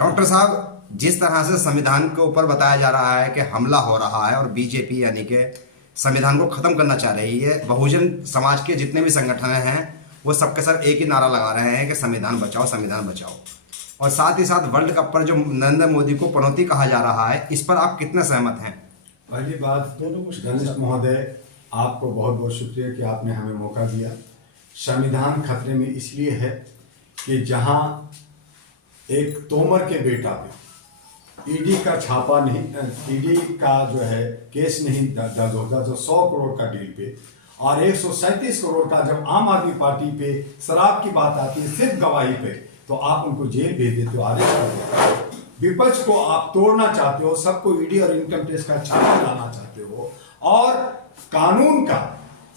Doctor साहब, जिस तरह से संविधान के ऊपर बताया जा रहा है कि हमला हो रहा है और बीजेपी यानी कि संविधान को खत्म करना चाह रही है, बहुजन समाज के जितने भी संगठन हैं वो सबके सब एक ही नारा लगा रहे हैं कि संविधान बचाओ, संविधान बचाओ। और साथ ही साथ वर्ल्ड कप पर जो नरेंद्र मोदी को पनौती कहा जा रहा है, इस पर आप कितने सहमत हैं? पहली बात, घनिष्ठ महोदय, आपको बहुत बहुत शुक्रिया कि आपने हमें मौका दिया। संविधान खतरे में इसलिए है कि जहां एक तोमर के बेटा पे ईडी का छापा नहीं, ईडी का जो है केस नहीं दर्ज होता जो 100 करोड़ का डील पे, और 137 करोड़ का जब आम आदमी पार्टी पे शराब की बात आती है सिर्फ गवाही पे, तो आप उनको जेल भेज देते हो, अरेस्ट कर देते हो। विपक्ष को आप तोड़ना चाहते हो, सबको ईडी और इनकम टैक्स का छापा लाना चाहते हो, और कानून का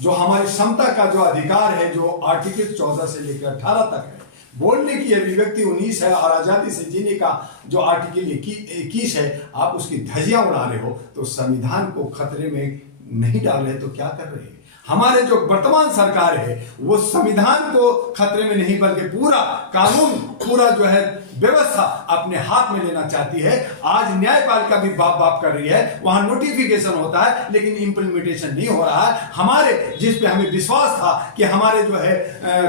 जो हमारी क्षमता का जो अधिकार है, जो आर्टिकल 14 से लेकर 18 तक है, बोलने की अभिव्यक्ति 19 है, और आजादी से जीने का जो आर्टिकल 21 है, आप उसकी धज्जियां उड़ा रहे हो। तो संविधान को खतरे में नहीं डाल रहे तो क्या कर रहे हैं? हमारे जो वर्तमान सरकार है वो संविधान को खतरे में नहीं बल्कि पूरा कानून, पूरा जो है व्यवस्था अपने हाथ में लेना चाहती है। आज न्यायपालिका भी बाप बाप कर रही है, वहां नोटिफिकेशन होता है लेकिन इंप्लीमेंटेशन नहीं हो रहा है। हमारे जिस पे हमें विश्वास था कि हमारे जो है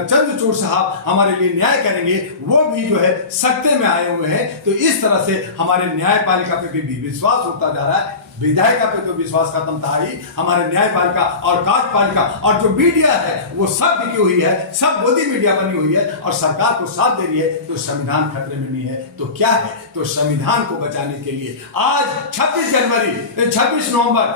चंद्रचूड़ साहब हमारे लिए न्याय करेंगे, वो भी जो है सत्ते में आए हुए हैं। तो इस तरह से हमारे न्यायपालिका पे भी विश्वास होता जा रहा है। विधायिका पे तो विश्वास खत्म था ही, हमारे न्यायपालिका और कार्यपालिका और जो मीडिया है वो सब बिकी हुई है, सब मोदी मीडिया बनी हुई है और सरकार को साथ दे रही है। तो संविधान खतरे में नहीं है तो क्या है? तो संविधान को बचाने के लिए आज 26 नवंबर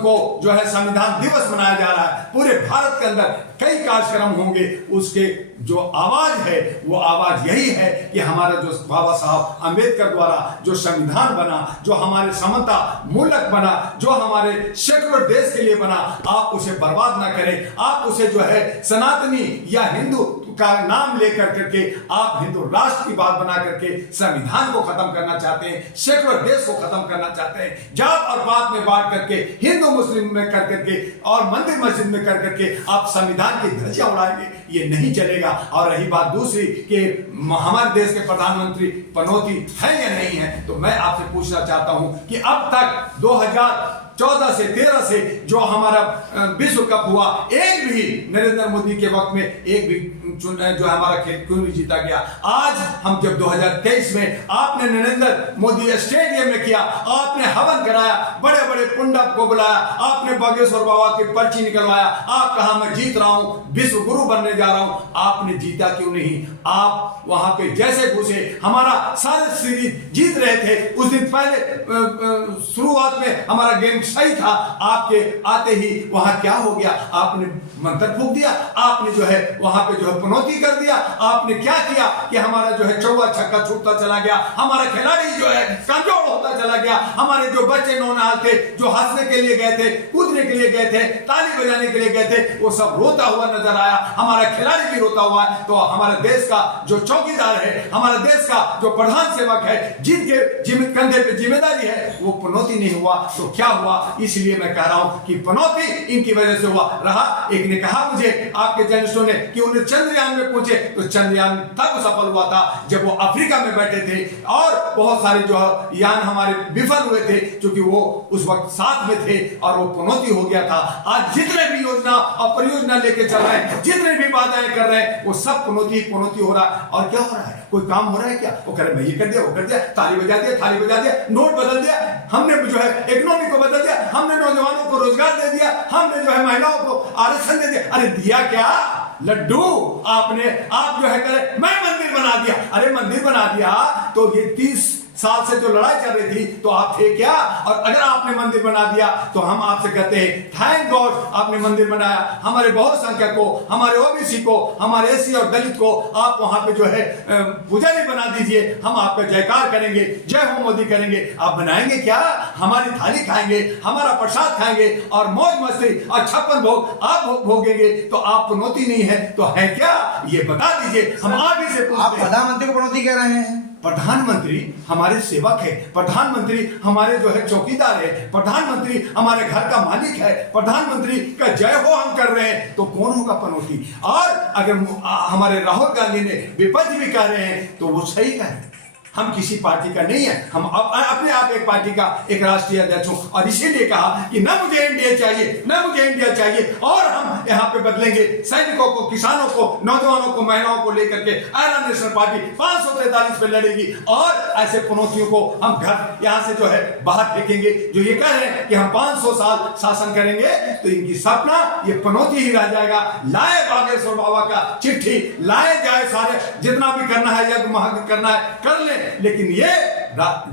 को जो है संविधान दिवस मनाया जा रहा है। पूरे भारत के अंदर कई कार्यक्रम होंगे, उसके जो आवाज है वो आवाज यही है कि हमारा जो बाबा साहब अंबेडकर द्वारा जो संविधान बना, जो हमारे समता मूलक बना, जो हमारे सेकुलर देश के लिए बना, आप उसे बर्बाद ना करें। आप उसे जो है सनातनी या हिंदू का नाम लेकर करके आप हिंदू राष्ट्र की बात बना करके संविधान को खत्म करना चाहते हैं, सेकुलर देश को खत्म करना चाहते हैं। जात और बात में बांट करके, हिंदू मुस्लिम में कर करके और मंदिर मस्जिद में कर करके आप संविधान की धज्जियां उड़ाएंगे, ये नहीं चलेगा। और रही बात दूसरी कि हमारे देश के प्रधानमंत्री पनौती है या नहीं है, तो मैं आपसे पूछना चाहता हूं कि अब तक 2014 से 13 से जो हमारा विश्व कप हुआ, एक भी नरेंद्र मोदी के वक्त में एक भी जो हमारा खेल क्यों नहीं जीता गया? आज हम जब 2023 में आपने नरेंद्र मोदी स्टेडियम में किया, आपने हवन कराया, बड़े बड़े पुंडप को बुलाया, आपने बागेश्वर बाबा की पर्ची निकलवाया, आप कहा मैं जीत रहा हूं, विश्व गुरु बनने जा रहा हूं, आपने जीता क्यों नहीं? आप वहां पे जैसे घुसे, हमारा सारे सीरीज जीत रहे थे, उस दिन पहले शुरुआत में हमारा गेम सही था, आपके आते ही वहां क्या हो गया? आपने मंत्र फूंक दिया, आपने जो है वहां पे जो है पनौती कर दिया। आपने क्या किया कि हमारा जो है चौवा छक्का छूटता चला गया, हमारा खिलाड़ी जो है कमजोर होता चला गया, हमारे जो बच्चे नौनिहाल थे, जो हंसने के लिए गए थे, कूदने के लिए गए थे, ताली बजाने के लिए गए थे, वो सब रोता हुआ नजर आया। हमारा खिलाड़ी भी रोता हुआ है। तो हमारे देश का जो चौकीदार है, हमारे देश का जो प्रधान सेवक है, जिनके कंधे पे जिम्मेदारी है, वो पनौती नहीं हुआ तो क्या हुआ? इसलिए मैं कह रहा हूं कि पनौती इनकी वजह से हुआ। रहा एक ने कहा मुझे आपके जर्नलिस्टों ने कि उन्हें चंद्रयान में पहुंचे, तो चंद्रयान तब सफल हुआ था जब वो अफ्रीका में बैठे थे और बहुत सारे जो यान हमारे विफल हुए थे, क्योंकि वो उस वक्त साथ में थे और वो पनौती हो गया था। आज जितने भी योजना और परियोजना लेके चल रहे हैं, जितने भी बाधाएं कर रहे हैं, वो सब पनौती हो रहा है। और क्या हो रहा है? कोई काम हो रहा है क्या? वो कह रहे मैं ये कर दिया, वो कर दिया, ताली बजा दिया, थाली बजा दिया, नोट बदल दिया, हमने जो है इकोनॉमी को बदल दिया, हमने नौजवानों को रोजगार दे दिया, हमने जो है महिलाओं को आरक्षण दे दिया। अरे दिया क्या लड्डू? आप जो है करे मैं मंदिर बना दिया। अरे मंदिर बना दिया तो ये 30 साल से जो लड़ाई चल रही थी तो आप थे क्या? और अगर आपने मंदिर बना दिया तो हम आपसे कहते हैं थैंक गॉड आपने मंदिर बनाया। हमारे बहुसंख्यक को, हमारे ओबीसी को, हमारे एससी और दलित को आप वहां पे जो है पुजारी बना दीजिए, हम आपका जयकार करेंगे, जय हो मोदी करेंगे। आप बनाएंगे क्या? हमारी थाली खाएंगे, हमारा प्रसाद खाएंगे और मौज मस्ती और 56 भोग आप भोगेंगे। तो आप पनौती नहीं है तो है क्या? ये बता दीजिए। हम आप ही से पूछते हैं। आप प्रधानमंत्री को पनौती कह रहे हैं? प्रधानमंत्री हमारे सेवक है, प्रधानमंत्री हमारे जो है चौकीदार है, प्रधानमंत्री हमारे घर का मालिक है, प्रधानमंत्री का जय हो हम कर रहे हैं तो कौन होगा पनौती? और अगर हमारे राहुल गांधी ने विपक्ष भी कह रहे हैं तो वो सही कह रहे हैं। हम किसी पार्टी का नहीं है, हम अपने आप एक पार्टी का एक राष्ट्रीय अध्यक्ष हूं और इसीलिए कहा कि न मुझे एनडीए चाहिए, न मुझे इंडिया चाहिए और हम यहाँ पे बदलेंगे सैनिकों को, किसानों को, नौजवानों को, महिलाओं को लेकर के आयरन नेशनल पार्टी 543 पे लड़ेगी और ऐसे पनौतियों को हम घर यहाँ से जो है बाहर फेंकेंगे। जो ये कह रहे हैं कि हम 500 साल शासन करेंगे तो इनकी सपना ये पनौती ही रह जाएगा। लाए बागेश्वर बाबा का चिट्ठी, लाए जाए सारे, जितना भी करना है यज्ञ महायज्ञ करना है कर ले, लेकिन ये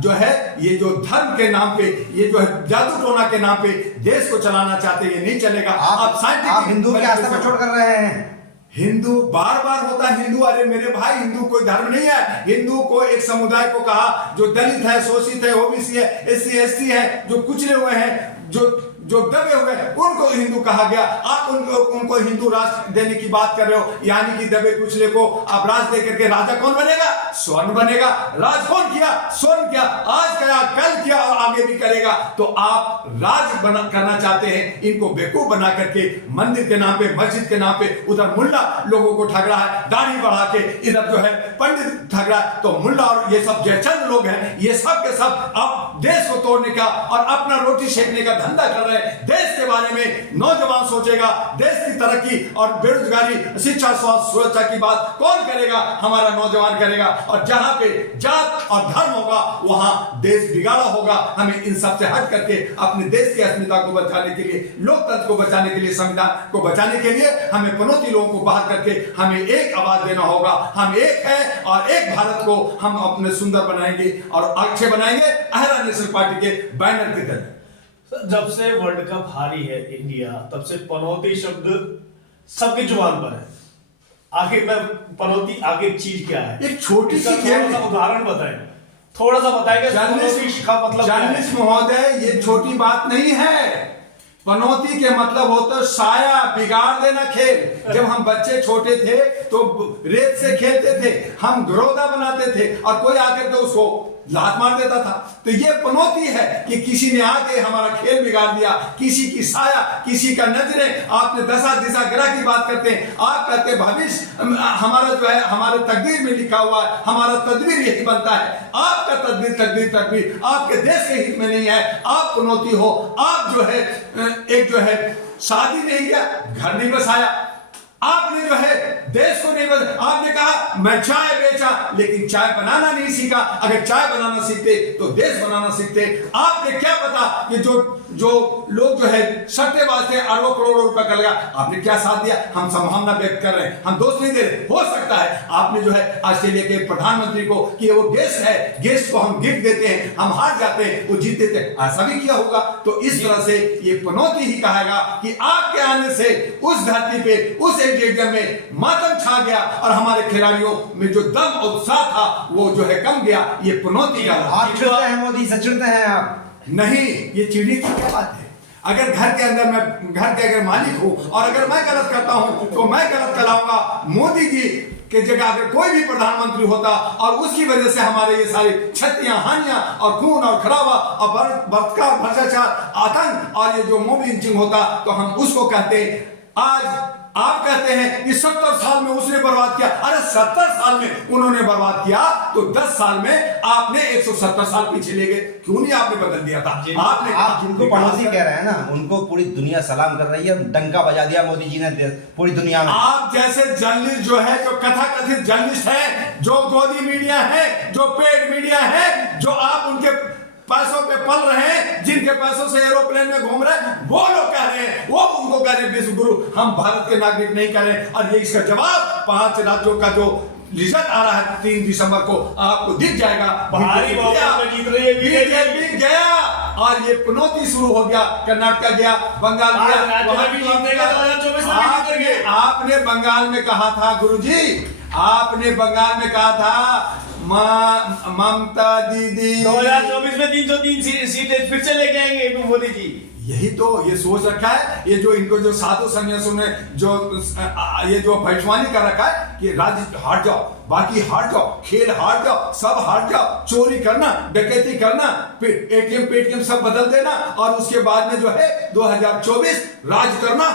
जो है ये जो धर्म के नाम पे, ये जो है जादू टोना के नाम पे देश को चलाना चाहते हैं, ये नहीं चलेगा। आप हिंदू की आस्था पर चोट कर रहे हैं। हिंदू बार बार होता है हिंदू, अरे मेरे भाई हिंदू कोई धर्म नहीं है। हिंदू को एक समुदाय को कहा जो दलित है, शोषित है, ओबीसी है, एससी एसटी है, जो कुचले हुए हैं, जो दबे हुए हैं, उनको हिंदू कहा गया। आप उनको हिंदू राष्ट्र देने की बात कर रहे हो, यानी कि दबे कुचले को आप राज दे करके राजा कौन बनेगा? स्वर्ण बनेगा। राज कौन किया? स्वर्ण किया, आज किया, कल किया और आगे भी करेगा। तो आप राज करना चाहते हैं, इनको बेवकूफ बना करके मंदिर के नाम पे, मस्जिद के नाम पे उधर मुल्ला लोगों को ठग रहा है, दाढ़ी बढ़ा के इधर जो है पंडित ठग रहा है। तो मुल्ला और ये सब जयचंद लोग हैं, ये सब के सब अब देश को तोड़ने का और अपना रोटी सेकने का धंधा कर रहे हैं। देश के बारे में नौजवान सोचेगा, देश की तरक्की और बेरोजगारी, शिक्षा, स्वास्थ्य, सुरक्षा की बात कौन करेगा? हमारा नौजवान करेगा। और जहां पे जात और धर्म होगा वहां देश बिगाड़ा होगा। हमें इन सब से हट करके अपने देश की अस्मिता को बचाने के लिए, लोकतंत्र को बचाने के लिए, संविधान को बचाने के लिए हमें पनौती लोगों को बाहर करके हमें एक आवाज देना होगा। हम एक है और एक भारत को हम अपने सुंदर बनाएंगे और अच्छे बनाएंगे आयरन नेशनल पार्टी के बैनर की तरह। जब से वर्ल्ड कप हारी है इंडिया, तब से पनौती शब्द सबकी जुबान पर है। आखिर में पनौती आगे चीज क्या है? एक छोटी सी उदाहरण बताएं, थोड़ा सा बताएंगे पनौती का मतलब क्या है? जर्नलिस्ट महोदय, ये छोटी बात नहीं है। पनौती के मतलब होता है साया, बिगाड़ देना खेल। जब हम बच्चे छोटे थे तो रेत से खेलते थे, हम घरौदा बनाते थे और कोई आकर के उसको लात मार देता था। तो ये पनौती है कि किसी ने आके हमारा खेल बिगाड़ दिया, किसी की साया, किसी का नजरे। आपने दशा दिशा ग्रह की बात करते हैं, आप कहते भविष्य हमारा जो है हमारे तकदीर में लिखा हुआ है, हमारा तदबीर यही बनता है। आपका तदबीर आपके देश के हित में नहीं है। आप पनौती हो, आप जो है एक जो है शादी नहीं किया, घर नहीं बसाया, आपने जो है देश को नहीं बदला। आपने कहा मैं चाय बेचा, लेकिन चाय बनाना नहीं सीखा। अगर चाय बनाना सीखते तो देश बनाना सीखते। आपने क्या पता कि जो लोग जो है सट्टेबाज थे, अरबों करोड़ों रुपए कर लगा, आपने क्या साथ दिया? हम संभावना व्यक्त कर रहे हैं, हम दोष नहीं दे रहे। हो सकता है आपने जो है ऑस्ट्रेलिया के प्रधानमंत्री को कि वो गेस्ट है, गेस्ट को हम गिफ्ट देते हैं, हम हार जाते हैं, वो जीत देते हैं, ऐसा भी किया होगा। तो इस तरह से ये पनौती ही कहेगा कि आपके आने से उस धरती पे, उस स्टेडियम में मातम छा गया और हमारे खिलाड़ियों में जो दम और उत्साह था वो जो है कम गया। ये पनौती का आप चिढ़ते हैं मोदी से, चिढ़ते हैं आप? नहीं, ये चिढ़ने की क्या बात है? अगर घर के अंदर मैं घर के अगर मालिक हूं और अगर मैं गलत करता हूं तो मैं गलत कराऊंगा। मोदी जी के जगह अगर कोई भी प्रधानमंत्री होता और उसकी वजह से हमारे ये सारी क्षतियां, हानियां और खून और खराबा और बलात्कार, भ्रष्टाचार, आतंक और ये जो मॉब लिंचिंग होता तो हम उसको कहते। आज आप कहते हैं कि 70 साल में उसने बर्बाद किया। अरे 70 साल में उन्होंने बर्बाद किया तो 10 साल में आपने 170 साल पीछे ले गए। क्यों नहीं आपने बदल दिया था? आपने आप जिनको पड़ोसी कह रहे हैं ना, उनको पूरी दुनिया सलाम कर रही है। डंका बजा दिया मोदी जी ने पूरी दुनिया में। आप जैसे जर्नलिस्ट जो है, जो कथाकथित जर्नलिस्ट है, जो गोदी मीडिया है, जो पेड मीडिया है, जो आप उनके पैसों पे पल रहे हैं, जिनके पैसों से एरोप्लेन में घूम रहे हैं, वो लोग कह रहे हैं, वो उनको कह रहे हैं विश्व गुरु। हम भारत के नागरिक नहीं कह रहे। और ये इसका जवाब 5 राज्यों का जो रिजल्ट आ रहा है 3 दिसंबर को आपको दिख जाएगा। भारी बहुमत में जीत रही है बीजेपी गया और ये पनौती शुरू हो गया। कर्नाटक गया, बंगाल गया, आपने बंगाल में कहा था गुरुजी, आपने बंगाल में कहा था ममता दीदी 2024 में 303 सीटें फिर से लेके आएंगे मोदी जी। यही तो ये सोच रखा है। ये जो इनको जो साधु संन्यासों ने जो ये जो भविष्यवाणी कर रखा है कि राज्य हार जाओ, बाकी हार जाओ, खेल हार जाओ, सब हार जाओ, चोरी करना, डकैती करना, एटीएम पेटीएम सब बदल देना और उसके बाद में जो है 2024 राज करना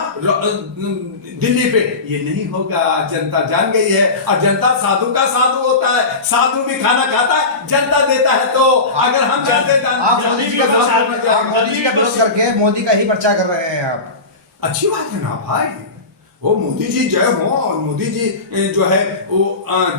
दिल्ली पे। ये नहीं होगा, जनता जान गई है। और जनता साधु का साधु होता है, साधु भी खाना खाता है, जनता देता है। तो अगर हम चाहते हैं आप मोदी जी का विरोध करके मोदी का ही प्रचार कर रहे हैं आप। अच्छी बात है ना भाई, वो मोदी जी जय हो और मोदी जी जो है वो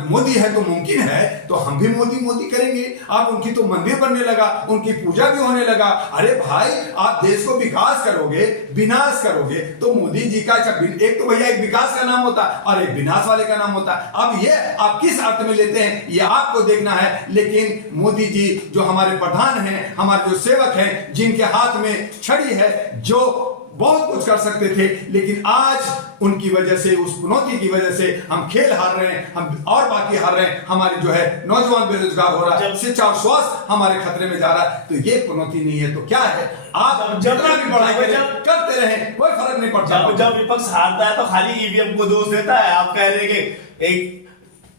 मोदी है तो मुमकिन है, तो हम भी मोदी मोदी करेंगे। आप उनकी तो मंदिर बनने लगा, उनकी पूजा भी होने लगा। अरे भाई, आप देश को विकास करोगे, विनाश करोगे तो मोदी जी का एक तो भैया एक विकास का नाम होता है और एक विनाश वाले का नाम होता है। अब ये आप किस अर्थ में लेते हैं ये आपको देखना है। लेकिन मोदी जी जो हमारे प्रधान हैं, हमारे जो सेवक हैं, जिनके हाथ में छड़ी है, जो बहुत कुछ कर सकते थे, लेकिन आज उनकी वजह से, उस चुनौती की वजह से हम खेल हार रहे हैं, हम और बाकी हार रहे हैं। हमारे जो है नौजवान बेरोजगार हो रहा है, शिक्षा और स्वास्थ्य हमारे खतरे में जा रहा है। तो ये चुनौती नहीं है तो क्या है? आप जितना भी पढ़ाई करते रहे कोई फर्क नहीं पड़ता। जब विपक्ष हारता है तो खाली ईवीएम को दोष देता है। आप कह रहे हैं कि एक,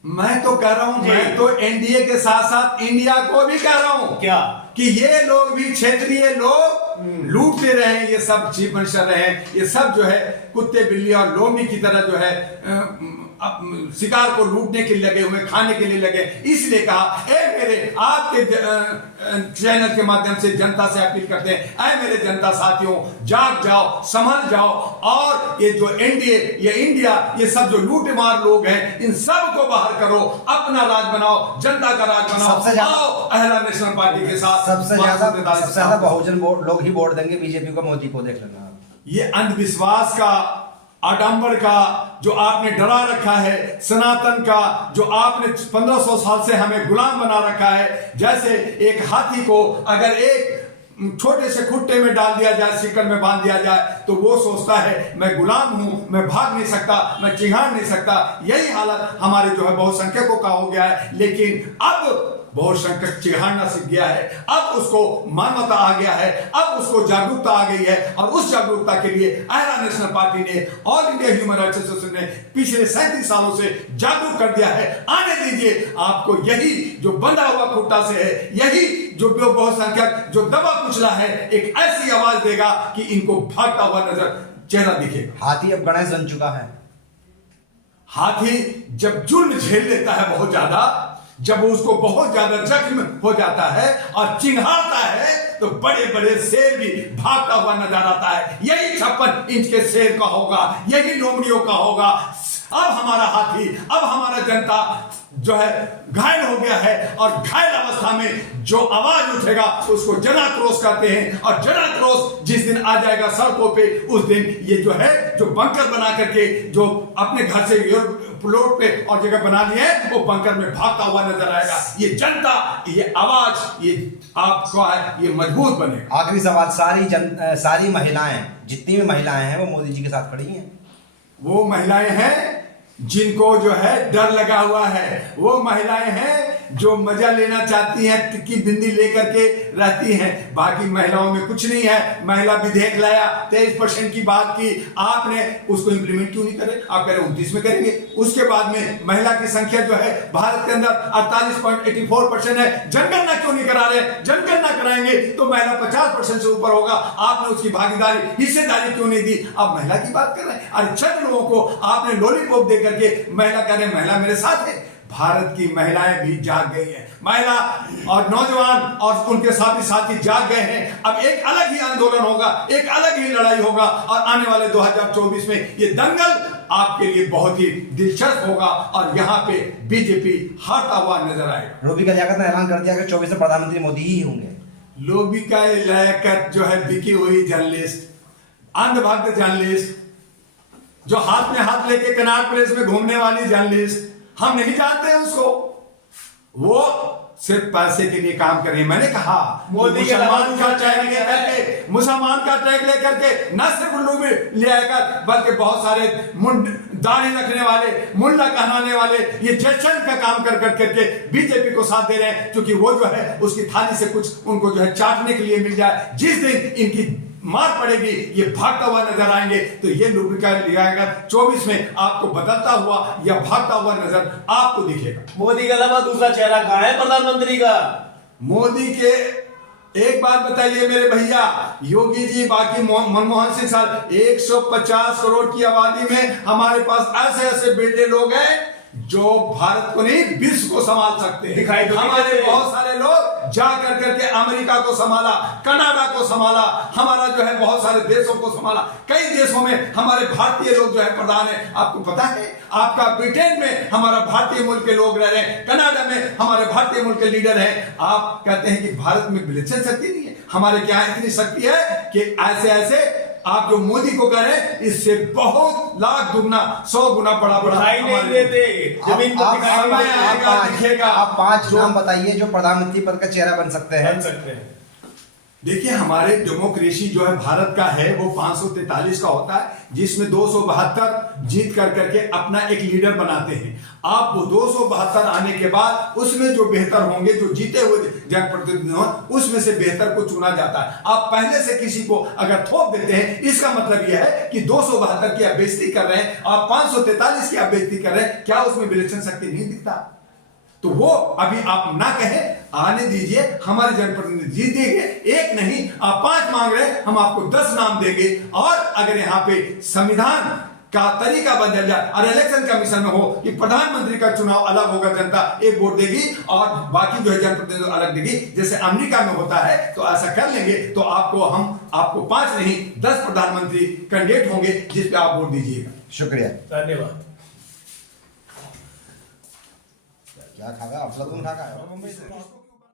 मैं तो कह रहा हूं, मैं तो एनडीए के साथ साथ इंडिया को भी कह रहा हूं क्या कि ये लोग भी क्षेत्रीय लोग लूटते रहे हैं। ये सब चीफ मिनिस्टर रहे हैं, ये सब जो है कुत्ते बिल्ली और लोमड़ी की तरह जो है शिकार को लूटने के लिए लगे हुए, खाने के लिए लगे। इसलिए कहा, ए मेरे आपके चैनल के माध्यम से जनता से अपील करते हैं, ऐ मेरे जनता साथियों, जाग जाओ, संभल जाओ और ये जो एनडीए, ये इंडिया, ये सब जो लूटमार लोग हैं, इन सब को बाहर करो, अपना राज बनाओ, जनता का राज बनाओ। आओ अहला नेशनल पार्टी के साथ। सबसे ज्यादा बहुजन लोग ही वोट देंगे बीजेपी को, मोदी को, देख लेना। ये अंधविश्वास का, आडंबर का जो आपने डरा रखा है, सनातन का जो आपने 1500 साल से हमें गुलाम बना रखा है। जैसे एक हाथी को अगर एक छोटे से खुट्टे में डाल दिया जाए, सिकड़ में बांध दिया जाए, तो वो सोचता है मैं गुलाम हूं, मैं भाग नहीं सकता, मैं चिढ़ा नहीं सकता। यही हालत हमारे जो है बहुसंख्यकों का हो गया है। लेकिन अब बहुसंख्यक चिढ़ाना सीख गया है, अब उसको मानवता आ गया है, अब उसको जागरूकता आ गई है। और उस जागरूकता के लिए अहला नेशनल पार्टी ने, all India human rights association ने पिछले 37 सालों से जागरूक कर दिया है। आने दीजिए, आपको यही जो बंधा हुआ खुट्टा से है, यही जो बहुसंख्यक जो दबा कुचला है, एक ऐसी आवाज देगा कि इनको भागता हुआ नजर चेहरा दिखेगा। हाथी अब गणेश बन चुका है। हाथी जब जुल्म झेल लेता है बहुत ज्यादा, जब उसको बहुत ज्यादा जख्म हो जाता है और चिंघाड़ता है, तो बड़े बड़े शेर भी भागता हुआ नजर आता है। यही 56 इंच के शेर का होगा, यही लोमड़ियों का होगा। अब हमारा हाथी, अब हमारा जनता जो है घायल हो गया है और घायल अवस्था में जो आवाज उठेगा उसको जनाक्रोश कहते हैं। और जनाक्रोश जिस दिन आ जाएगा सड़कों पे, उस दिन ये जो है जो बंकर बना करके जो अपने घर से प्लॉट पे और जगह बना लिए है, वो बंकर में भागता हुआ नजर आएगा। ये जनता, ये आवाज, ये आपका है, ये मजबूत बनेगा। आखिरी सवाल, सारी महिलाएं, जितनी भी महिलाएं हैं वो मोदी जी के साथ खड़ी हैं। वो महिलाएं हैं जिनको जो है डर लगा हुआ है, वो महिलाएं हैं जो मजा लेना चाहती हैं, टिक्की बिंदी लेकर के रहती हैं। बाकी महिलाओं में कुछ नहीं है। महिला विधेयक लाया, 23% की बात की आपने, उसको इंप्लीमेंट क्यों नहीं करे? आप कह रहे 29 में करेंगे। उसके बाद में महिला की संख्या जो है भारत के अंदर 48.84% है। जनगणना क्यों नहीं करा रहे? जनगणना कराएंगे तो महिला 50% से ऊपर होगा। आपने उसकी भागीदारी, हिस्सेदारी क्यों नहीं दी? आप महिला की बात कर रहे हैं। अरे चंद लोगों को आपने लॉलीपॉप देकर के महिला कह रहे हैं महिला मेरे साथ है। भारत की महिलाएं भी जाग गई हैं, महिला और नौजवान और उनके साथी जाग गए हैं। अब एक अलग ही आंदोलन होगा, एक अलग ही लड़ाई होगा और आने वाले 2024 में ये दंगल आपके लिए बहुत ही दिलचस्प होगा और यहाँ पे बीजेपी हारता हुआ नजर आएगा। लोबी का लियाकत ने ऐलान कर दिया कि 24 में प्रधानमंत्री मोदी ही होंगे। लोबी का लियाकत जो है बिकी हुई जर्नलिस्ट, अंधभक्त जर्नलिस्ट, जो हाथ में हाथ लेके कनाट प्लेस में घूमने वाली जर्नलिस्ट, हम नहीं जानते उसको। वो सिर्फ पैसे के लिए काम कर रही है। मैंने कहा मोदी के मुसलमान का टैग लेकर के, मुसलमान का टैग लेकर के न सिर्फ लोबी ले आएगा, बल्कि बहुत सारे दाढ़ी रखने वाले, मुल्ला कहलाने वाले, ये जशन का काम कर करके बीजेपी को साथ दे रहे हैं, क्योंकि वो जो है उसकी थाली से कुछ उनको जो है चाटने के लिए मिल जाए। जिस दिन इनकी मार पड़ेगी, ये भागता हुआ नजर आएंगे, तो ये लुब्रिका लियाएगा 24 में आपको बदलता हुआ या भागता हुआ नजर आपको दिखेगा। मोदी के अलावा दूसरा चेहरा कहाँ है प्रधानमंत्री का? मोदी के एक बात बताइए मेरे भैया, योगी जी बाकी मनमोहन सिंह साहब, 150 करोड़ की आबादी में हमारे पास ऐसे ऐसे बेटे लोग हैं जो भारत को नहीं विश्व को संभाल सकते हैं। दिखाई तो हमारे बहुत सारे लोग जा करके अमेरिका को संभाला, कनाडा को संभाला, हमारा जो है बहुत सारे देशों को संभाला, कई देशों में हमारे भारतीय लोग जो है प्रधान है। आपको पता है आपका ब्रिटेन में हमारा भारतीय मूल के लोग रह रहे हैं, कनाडा में हमारे भारतीय मूल के लीडर हैं। आप कहते हैं कि भारत में विलक्षण शक्ति नहीं है, हमारे क्या इतनी शक्ति है कि ऐसे ऐसे आप जो मोदी को कह रहे हैं इससे बहुत लाख दुगना 100 गुना बड़ा दिखाई नहीं देते, जमीन पर दिखाई समय आएगा दिखेगा। आप 5 नाम बताइए जो प्रधानमंत्री पद का चेहरा बन सकते हैं। बन सकते हैं। देखिए हमारे डेमोक्रेसी जो है भारत का है वो 543 का होता है, जिसमें 272 जीत कर करके अपना एक लीडर बनाते हैं। आप वो 272 आने के बाद उसमें जो बेहतर होंगे, जो जीते हुए जनप्रतिनिधि हों, उसमें से बेहतर को चुना जाता है। आप पहले से किसी को अगर थोप देते हैं, इसका मतलब यह है कि 272 की आप बेइज्जती कर रहे हैं, आप 543 की आप बेइज्जती कर रहे हैं। क्या उसमें विलक्षण शक्ति नहीं दिखता? तो वो अभी आप ना कहें, आने दीजिए, हमारे जनप्रतिनिधि जीत देंगे। एक नहीं आप 5 मांग रहे हैं, हम आपको 10 नाम देंगे। और अगर यहाँ पे संविधान का तरीका बदल जाए और इलेक्शन कमीशन में हो कि प्रधानमंत्री का चुनाव अलग होगा, जनता एक वोट देगी और बाकी जो है जनप्रतिनिधि अलग देगी, जैसे अमेरिका में होता है, तो ऐसा कर लेंगे तो आपको 5 नहीं 10 प्रधानमंत्री कैंडिडेट होंगे जिस पे आप वोट दीजिएगा। शुक्रिया। धन्यवाद। क्या खागा? अफलातून खागा मुंबई से।